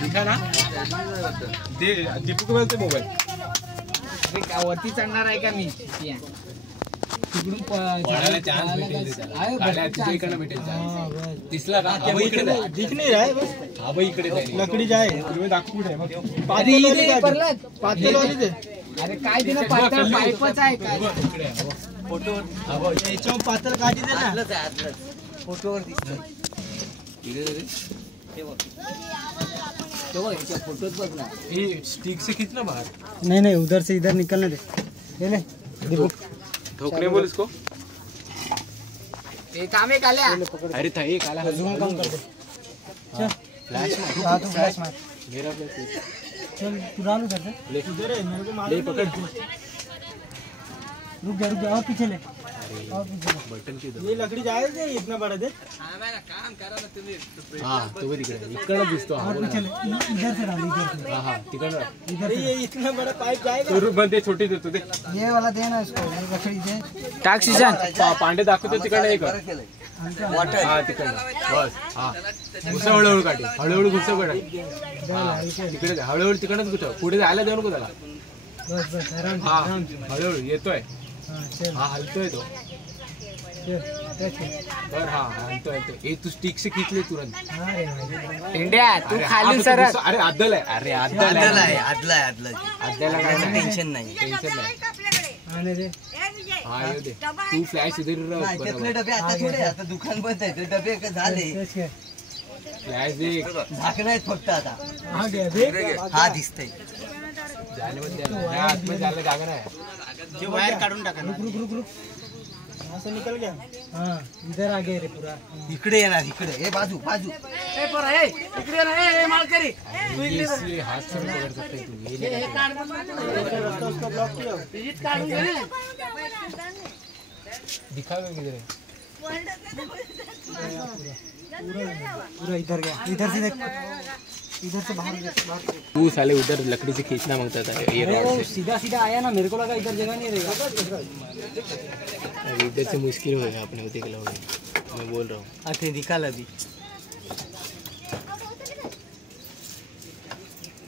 दिखा ना ते दीपू को बोलते मोबाईल वरती चढणार आहे का मी तिकडून दिसला का दिख नाही राय बस हा भाई इकडे लकडी जाय दाखवू दे अरे काय दिलं पातळ पाईपच आहे काय फोटो याच्यावर पातळ काढी दे ना फोटोवर दिसतोय फोटोच बघ ना ये स्टिक से खींचना बाहर नहीं उधर से इधर निकलने दे ये ले देखो ठोकने बोल इसको ये काम है काल्या अरे था ये काला जूम कम कर दे चल फ्लैश मार तू फ्लैश मार मेरा फ्लैश चल तू डाल उधर से ले इधर है मेरे को मार ले पकड़ रुक जा और पीछे ले और पीछे बटन के ये लकड़ी जाएगी इतना बड़ा दे काम करा ना तुम्ही हां तो इकडे इकडे दिसतो और पीछे ले इधर से डाल इधर से हां हां तिकडे इधर ये इतना बड़ा पाइप जाएगा तो बंदे छोटी देतो दे ये वाला दे ना इसको ये लकड़ी दे टाक सीजन पांडे दाखवतो तिकडे एक वाटर हां तिकडे बस हां घुसा हळूहळू काढ हळूहळू घुसा काढ तिकडे हळूहळू तिकडेच घुसा पुढे जायला देऊ नको त्याला बस बस आराम हां हळूहळू येतोय हां चल हां हलतोय तो बर हां हलतोय ए तू स्टिक से खींच ले तुरंत इंडिया तू खाली सर अरे आदल आहे अरे आदल आहे आदला काय टेन्शन नाही आने दे हां येऊ दे तू फ्लॅश इधर त्यातले डबे आता थोडे आता दुकान बंद आहे ते डबे झाले फ्लॅश दे झाकण आहेत फक्त आता हां दे देख हा दिसतंय जाने मध्ये आतमध्ये जायला जागा नाही ये वायर काढून टाका रुक वहां से निकल गया हां इधर आ गए रे पूरा इकडे येणार इकडे ए बाजू बाजू ए पर ए इकडे ना ए मालकरी तू इकडे हाथ से पकड़ सकते तू ये काढ रास्ता उसका ब्लॉक किया विजिट काढून घे ना दिखावे किधर है पूरा इधर गया इधर से देख इधर से बाहर तू साले उधर लकड़ी से खींचना मांगता था ये रॉड से सीधा सीधा आया ना मेरे को लगा इधर जगह नहीं रहेगा अरे इधर से मुश्किल होगा अपने को देख लो मैं बोल रहा हूँ आता निकाल अभी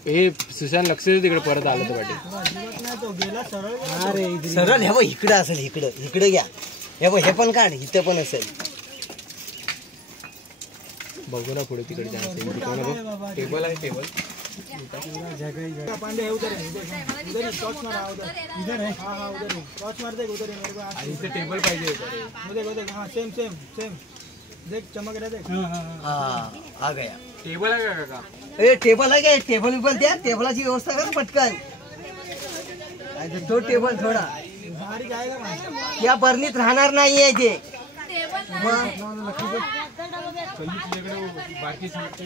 ए सुशांत लक्ष दे तिकडे परत आलं तर वाटेल तो गेला सरळ अरे सरळ हे बघ इकडे असेल इकडे घ्या हे बघ हे पण काढ इथे पण असेल बघू ना पुढे तिकडे जायचं टेबल आहे टेबल जगह पांडे उधर है उधर टॉर्च मार उधर है हां उधर है टॉर्च मार दे उधर है मेरे को इथे टेबल पाहिजे देख हां सेम देख चमक रहा देख हां आ गया टेबल आहे का काका ए टेबल आहे काय टेबल द्या टेबलाची व्यवस्था कर पटकन तो टेबल थोडा भारी जाएगा या बर्नीत राहणार नाहीये ते बाकी सांगते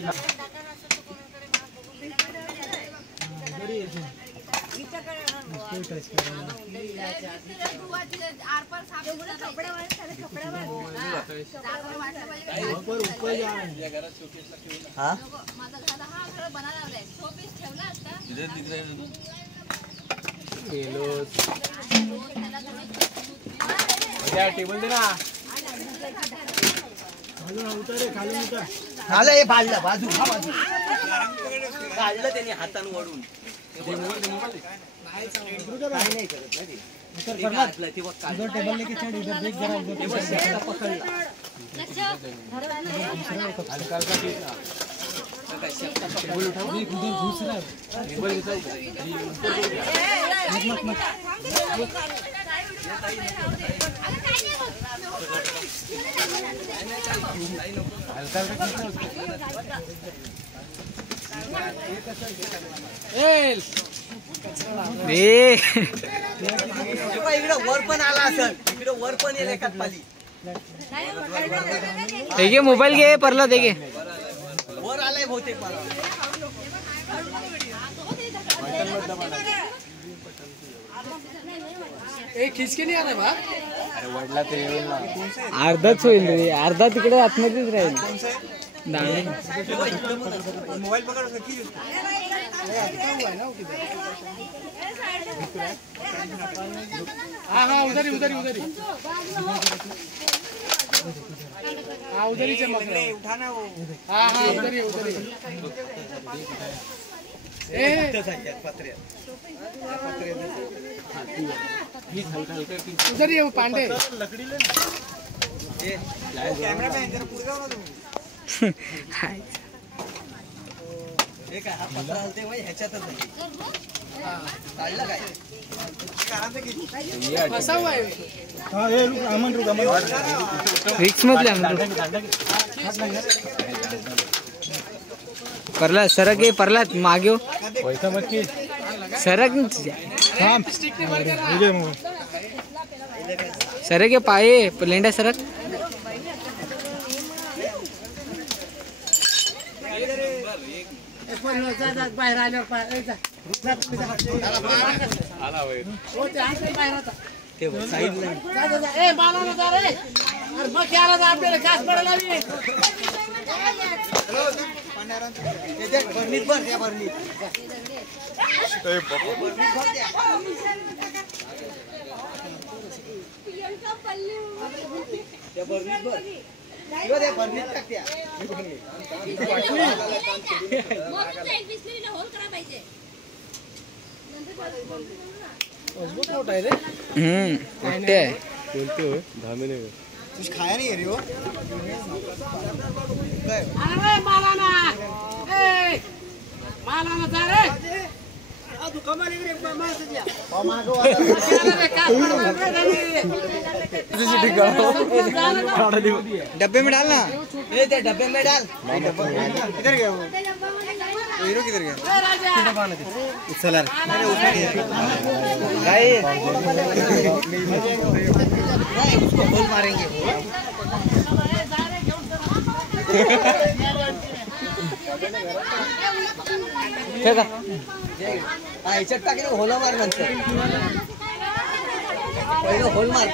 टेबल दे ना आलं हे बाजूला बाजू काढलं त्याने हातानं वळून इधर टेबल लेके चढ़ इधर देख जरा इधर पकडला हल्का हल्का टेबल उठाओ उधर घुस रहा है टेबल उठाओ मत हल्का हल्का इकडे वर पण आला असेल इकडे वर पण येईल एकात खाली घे मोबाईल घे परला दे घे वर आलाय बहुतेक मला खिचके नाही आला बा अरे वडला ते येईल ना अर्धाच होईल रे अर्धा तिकडे आतमध्येच राहील मोबाइल पकड़ हाँ हाँ उधर ही हाँ उधर ही चमक रहा है। उठाना वो हाँ हाँ उधर ही उधर ही। पत्रे उधर ही है वो पांडे। लकडी ले ना कॅमेरा मॅन जरा पुढे जाऊ ना तुम्ही हे काय हा पत्रा हलते वय ह्याच्यातच आहे काढलं काय फंसा हुआ है। हा हे रुक अमन रिक्स मधले परला सरक ये परला मागे हो। पैसा मत की सरक थांब मुझे मग सरक ये पाये लेंडा सरक। बाहेर आल्यावर बर्नीत भर त्या बर्नीत त्या बर्नीत भर किंवा त्या बर्नीत टाक त्या मोठा आहे रे। मोठे आहे। कुछ खाया नहीं है रे वो डब्बे में डालना ये डब्बे में डाल किधर गया वो हीरो किधर गया चला उसको होल मारेंगे ह्याच्यात टाकले होला मार नंतर पहिला होल मार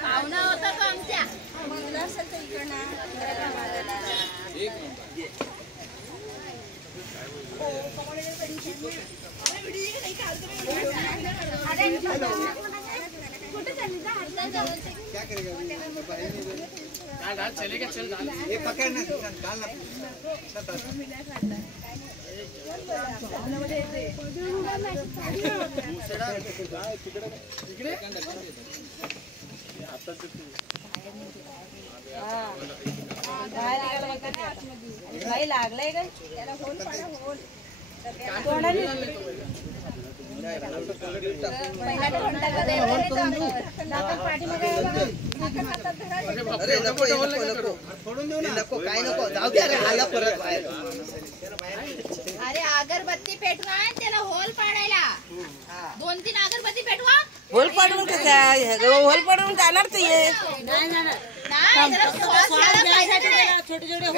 पाहुणा होता का आमच्या मग असेल तर इकडनं कुठे चालली जा क्या करेगा चलेगा चल डाल ये पकड़ना डालना भाई लागलंय का त्याला होल पाडा होल अरे अगरबत्ती पेटवा त्याला होल पाडायला 2-3 अगरबत्ती पेटवा होल पाडून होल पाडून जाणार ते छोटे छोटे